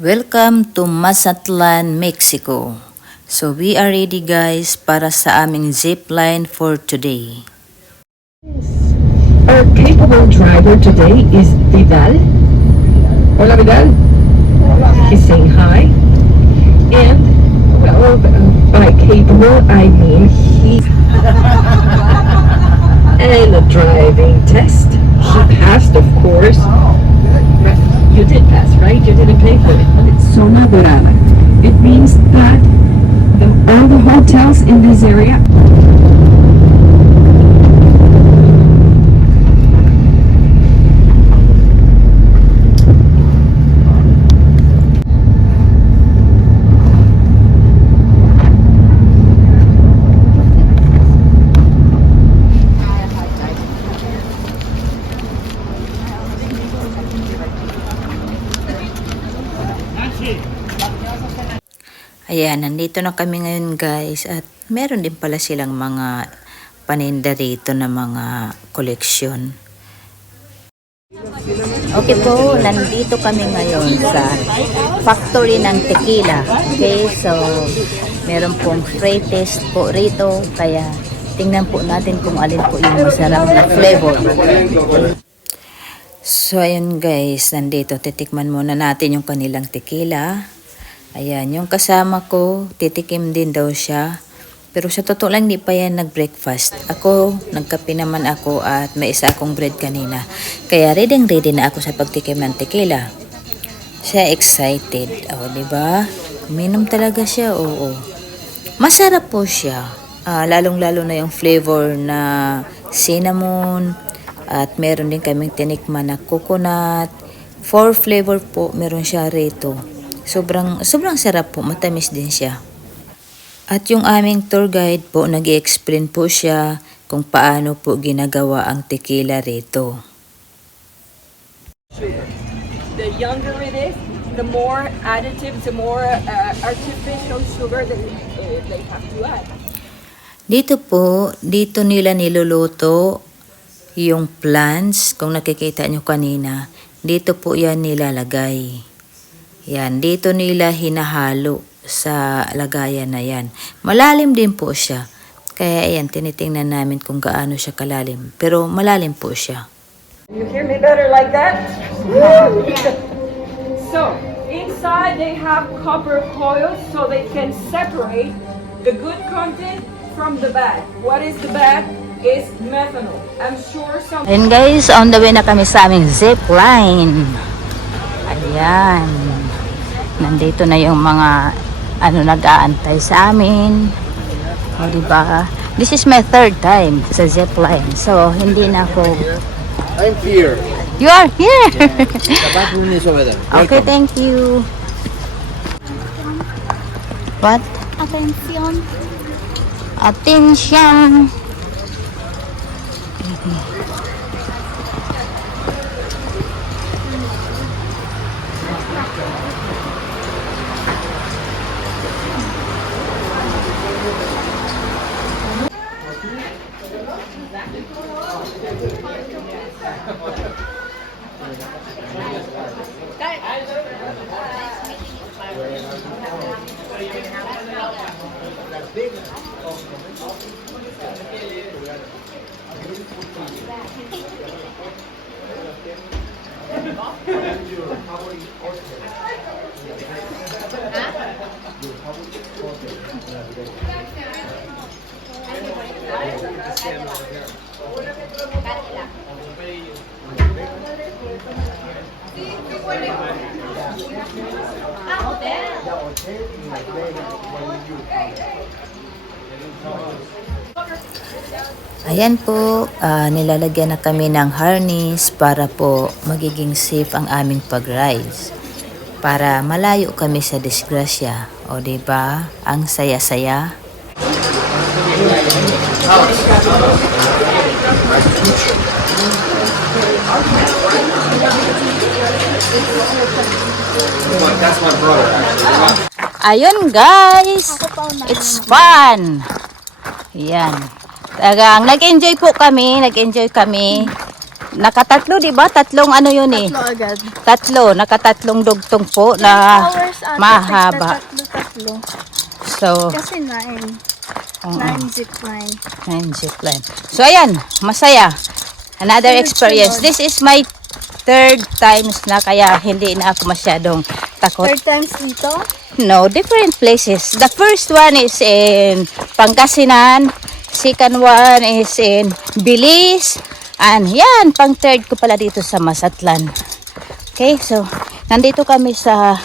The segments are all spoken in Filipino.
Welcome to Mazatlan, Mexico. So we are ready guys para sa aming zipline for today. Our capable driver today is Vidal. Hola Vidal. He's saying hi. And, well, by capable I mean he and a driving test. He passed, of course. You did pass, right? You didn't pay for it. It's zona dorada. It means that all the hotels in this area. Ayan, nandito na kami ngayon guys at meron din pala silang mga paninda rito na mga koleksyon. Okay po, nandito kami ngayon sa factory ng tequila. Okay, so meron pong free taste po rito kaya tingnan po natin kung alin po yung masarap na flavor. So ayun guys, nandito titikman muna natin yung kanilang tequila. Ayan, yung kasama ko, titikim din daw siya. Pero sa totoo lang, di pa yan nag-breakfast. Ako, nagkape naman ako at may isa akong bread kanina. Kaya ready na ako sa pagtikim ng tequila. Siya excited. O, diba? Uminom talaga siya, oo. Masarap po siya. Lalong-lalo na yung flavor na cinnamon. At meron din kaming tinikman na coconut. 4 flavor po, meron siya rito. Sobrang sarap po, matamis din siya. At yung aming tour guide po, nag-i-explain po siya kung paano po ginagawa ang tequila rito. The younger it is, the more additives, the more artificial sugar that they have to add. Dito nila niluluto yung plants, kung nakikita nyo kanina, dito po yan nilalagay. Yan, dito nila hinahalo sa lagayan na yan. Malalim din po siya. Kaya ayan, tinitingnan namin kung gaano siya kalalim. Pero malalim po siya. You hear me better like that? So, inside they have copper coils so they can separate the good content from the bad. What is the bad? Is methanol. I'm sure some... And guys, on the way na kami sa aming zip line. Ayan. Nandito na yung mga nag-aantay sa amin. O diba? This is my 3rd time sa zip line. So, hindi na ako... I'm here. You are here! The bathroom is over there. Okay, thank you. What? Atención. Attention! Ayan po, nilalagyan na kami ng harness para po magiging safe ang aming pag-rise. Para malayo kami sa disgrasya. O diba? Ang saya-saya. Ayun guys, it's fun. Yan. Talagang nag-enjoy kami. Nakatatlo, di ba? Tatlong ano yun eh. Tatlo agad. Tatlo, nakatatlong dugtong po na Hours ata. mahaba. Tatlo. So, Kasi 9. oo. 9 zip line. 9 zipline. So, ayan, masaya. Another experience. This is my third times na kaya hindi na ako masyadong takot. Third times dito. No, different places. The first one is in Pangasinan. Second one is in Belize. And yan, pang third ko pala dito sa Masatlan. Okay, so nandito kami sa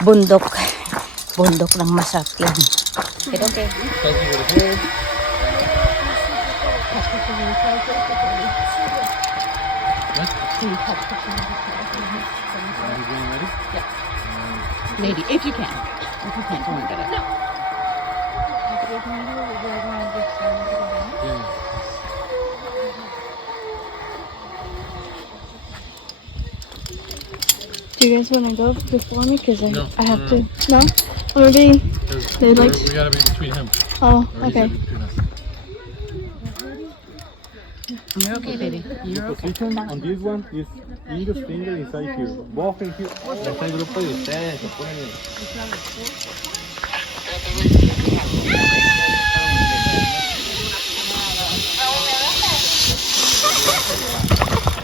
bundok. Bundok ng Masatlan. Okay. Maybe, if you can. If you can't, don't worry about it. Do you guys want to go before me? Because I have to. No? Or maybe they'd like We gotta be between him. Oh, okay. Between us. You're okay, baby. You're okay. Position on this one is index finger inside here. Both in here. Está el grupo de ustedes, se ponen.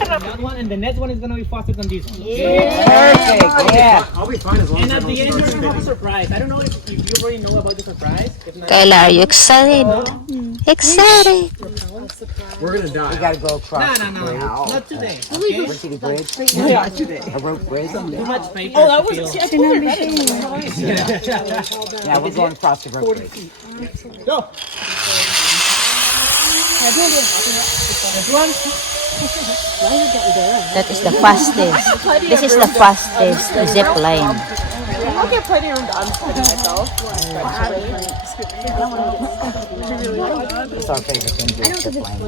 That one and the next one is gonna be faster than this one. Perfect, yeah. I'll be fine as long And at the end, you're gonna have a surprise. I don't know if you already know about the surprise. If not, Kayla, are you excited? Excited. We're gonna die. We gotta go across. no, not today. Okay? We're to the bridge. Yeah, today. A rope bridge. Too much paper. Oh, that was. Yeah, we're going across the rope bridge. Go. That is the fastest. This is the fastest zip line. It's our favorite thing to do, zip line.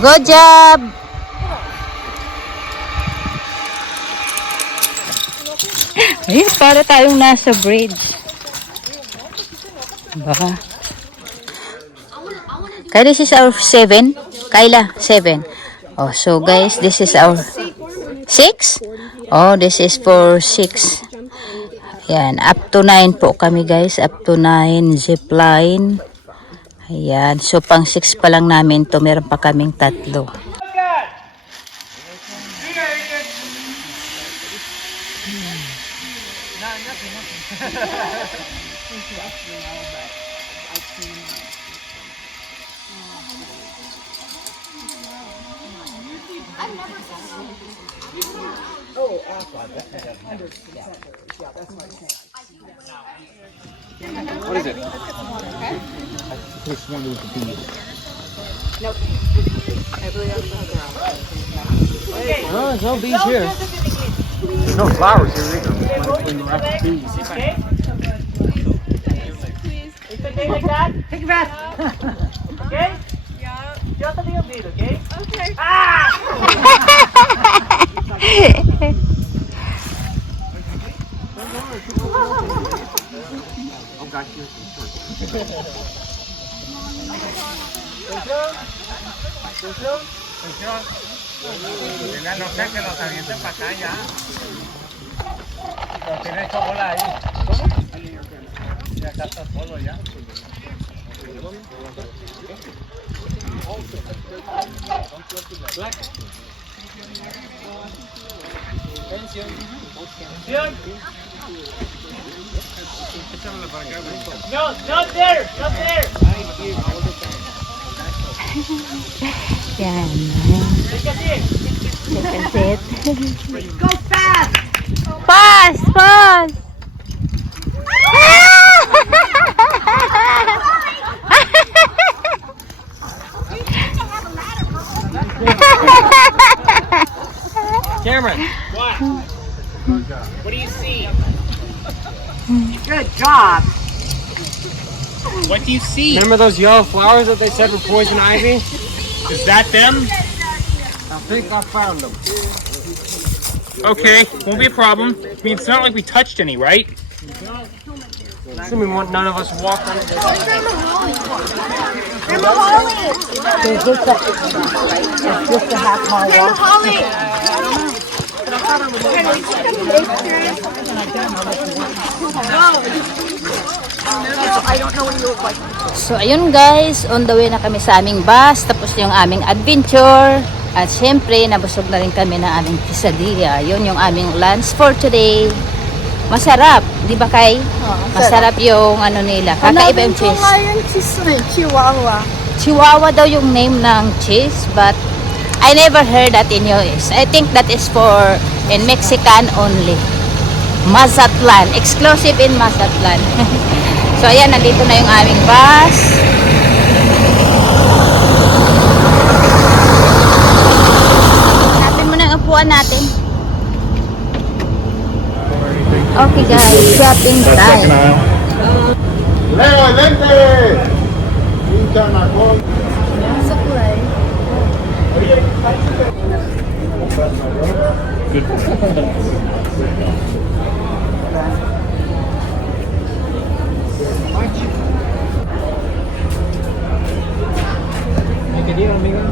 Good job! Ay, para tayong nasa bridge. Baka. Kaya this is our 7. Kayla, 7. Oh, so guys, this is our 6? Oh, this is for 6. Yan, up to 9 po kami guys. Up to 9 zip line. Ayan, so pang 6 pa lang namin to. Meron pa kaming 3. What is it? No, there's no bees here. There's no flowers here either. Okay. It's okay like that. Take a breath. Okay. Yeah. Just a little bit. Okay. Okay. Oh gosh, you're No sé que los avienten para acá ya. Lo tiene hecho bola ahí. ¿Cómo? Y acá está solo ya. No, not there, not there. Yan. Take a seat. Second set. Go fast. Fast! Fast! Cameron. What? What do you see? Good job. What do you see? Remember those yellow flowers that they said were poison ivy? Is that them? I think I found them. Okay, won't be a problem. I mean, it's not like we touched any, right? Assuming none of us walked on it. So, ayun guys, on the way na kami sa aming bus, tapos yung aming adventure. At syempre, nabusog na rin kami ng aming quesadilla. Yun yung aming lunch for today. Masarap, di ba Kay? Masarap yung ano nila. Kakaiba yung cheese. Chihuahua. Chihuahua daw yung name ng cheese, but I never heard that in US. I think that is for in Mexican only. Mazatlan. Exclusive in Mazatlan. So, ayan, nandito na yung aming bus. Hanapin mo na ang upuan natin. Okay guys, shopping time. Leo, vente. Hincha Macón. Make a deal, amigo.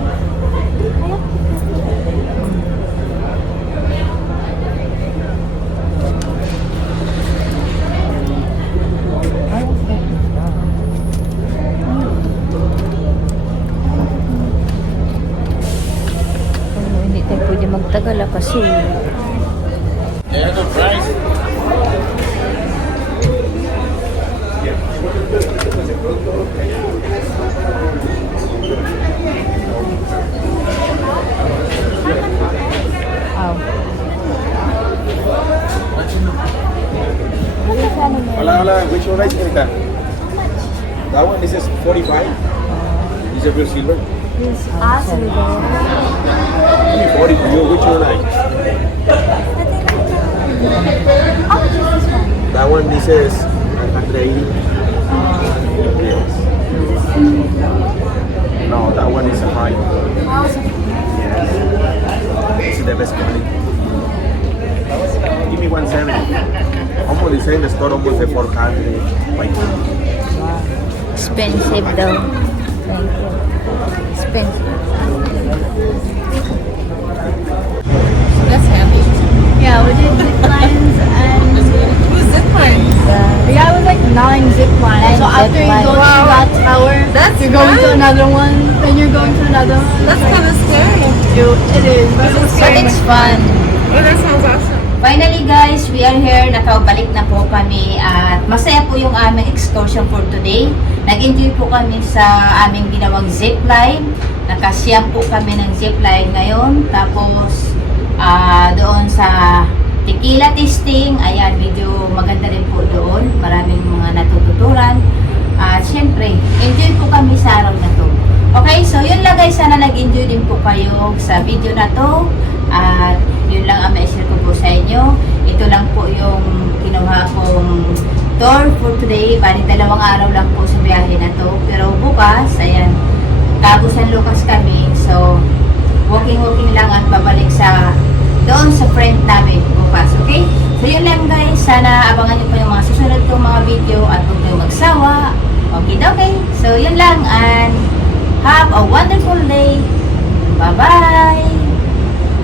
Hindi tayo pwede magtagal kasi Hola, hola. Which one is it? That one, this is 45. This is pure silver. Only 40 for you. Which one like? That one, this is 180. Yes. No, that one is a high. Yes. This is the best quality. Give me 170. Almost the same, the store almost the 400. expensive daw. Expensive. Yeah, we did zip lines and zip lines. Yeah, it was like 9 zip lines. So after you go to that tower, you're going to another one, then you're going to another one. That's kind of scary. It is, but it's But scary. it's fun. Oh, that sounds awesome. Finally guys, we are here. Nakabalik na po kami at masaya po yung aming excursion for today. Nag-enjoy po kami sa aming ginawang zipline. Nakasiyang po kami ng zipline ngayon. Tapos doon sa tequila tasting, ayan, medyo maganda rin po doon. Maraming mga natututuran. At syempre, enjoy po kami sa araw na to. Okay, so yun lang guys. Sana nag-enjoy din po kayo sa video na to. At yun lang ang ma-share ko po sa inyo. Ito lang po yung kinuha kong tour for today. Bali 2 araw lang po sa biyahe na to. Pero bukas, ayan, Cabo San Lucas kami. So, walking lang at babalik sa doon sa friend namin bukas. Okay? So, yun lang guys. Sana abangan nyo pa yung mga susunod kong mga video at huwag kayong magsawa. Okay? So, yun lang and have a wonderful day. Bye-bye!